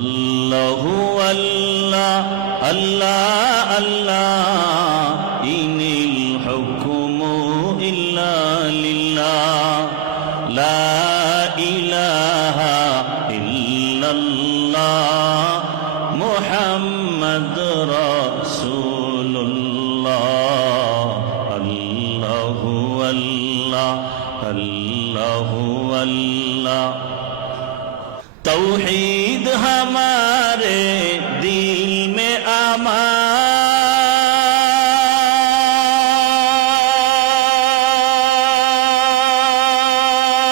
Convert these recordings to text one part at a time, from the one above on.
আল্লাহু আল্লাহ আল্লাহ আল্লাহ ইনিল হুকমু ইল্লা লিল্লাহ লা ইলাহা ইল্লাল্লাহ মুহাম্মাদুর রাসূলুল্লাহ আল্লাহু আল্লাহ আল্লাহু আল্লাহ तौहीद हमारे दिल में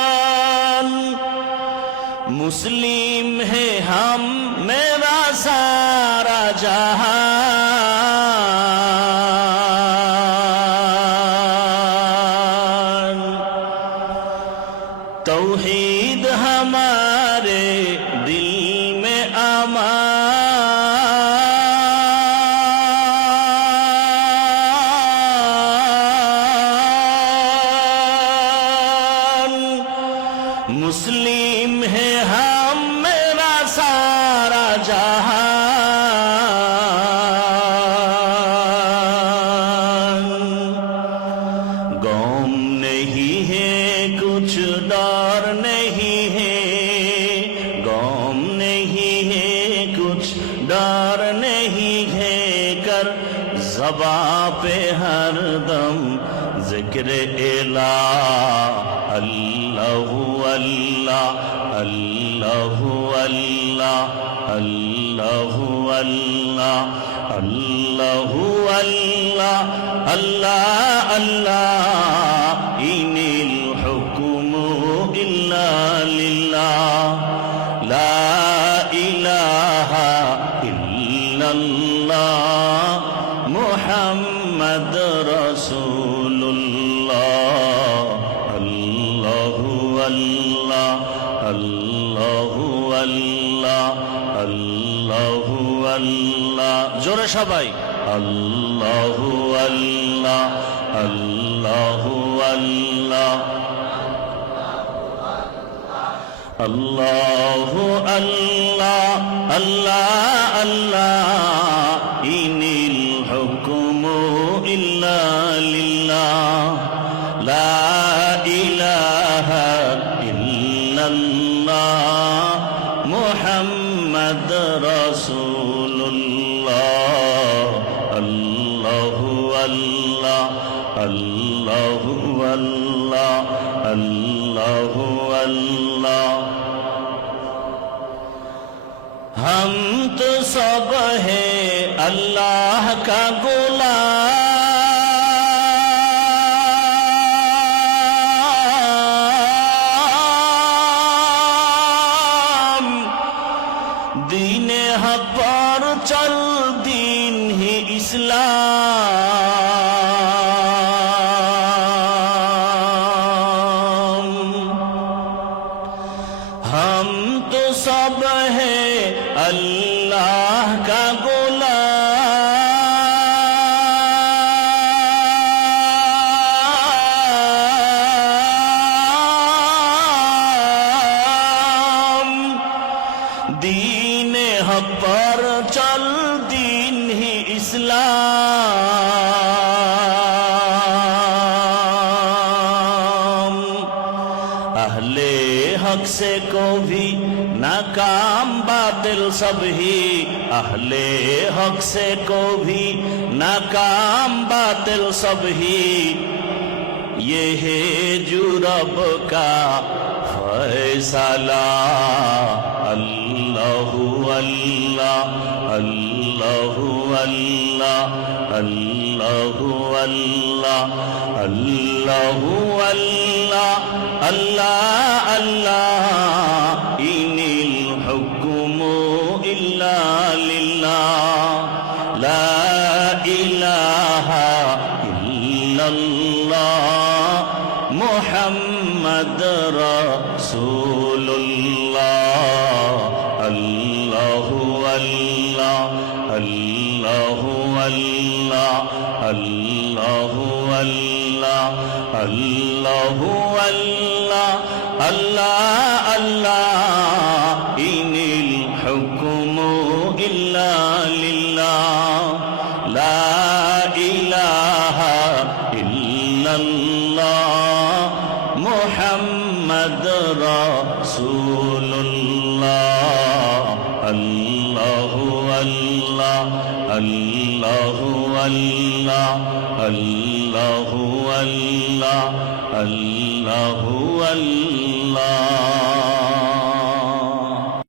अमान मुस्लिम है हम मेरा सारा जहान तौहीद हमारे दिल में अमान मुस्लिम है हम मेरा सारा जहान गम नहीं है कुछ डर नहीं है गम नहीं है कुछ डर नहीं है कर ज़बां पे हरदम जिक्र इला अल्लाहु अल्लाह अल्लाहु अल्लाह अल्लाहु अल्लाह अल्लाहु अल्लाह अल्लाह अल्लाह इनिल हुक्मु इल्ला लिल्लाह ला इलाहा इल्लल्लाह मुहम्मद रसूलुल्लाह अल्लाहु अल्लाह अल्लाहु अल्लाह अल्लाहु अल्लाह जोरे सबाई अल्लाहु अल्लाह अल्लाहु अल्लाह अल्लाहु अल्लाह अल्लाह अल्लाह इनिल हुक्मु इल्ला लिल्लाह ला इलाहा इल्लल्लाह मुहम्मद रसूलुल्लाह अल्लाहु अल्लाह अल्लाहु अल्लाह अल्लाहु अल्लाह हम तो सब है अल्लाह का गुलाम दीने हक पर चल दीन ही इस्लाम हम तो सब है अल्लाह का गुलाम दीन हक पर चल दीन ही इस्लाम अहले हक से को भी नाकाम बातिल सब ही अहले हक से को भी नाकाम बातिल सब ही ये है जो रब का फैसला अल्लाहु अल्लाह अल्लाहु अल्लाह अल्लाहु अल्लाह अल्लाहु अल्लाह अल्लाह अल्लाह इनिल हुक्मु इल्ला लिल्लाह ला इलाहा इल्लल्लाह मुहम्मद रसूलुल्लाह अल्लाहु अल्लाह अल्लाहु अल्लाह अल्लाहु अल्लाह अल्लाहु अल्लाह अल्लाह अल्लाह इनिल हुक्म হুকুমু ইল্লা লিল্লাহ লা ইলাহা ইল্লাল্লাহ মুহাম্মাদুর রাসূলুল্লাহ আল্লাহু আল্লাহ আল্লাহু আল্লাহ আল্লাহু আল্লাহ আল্লাহু আল্লাহ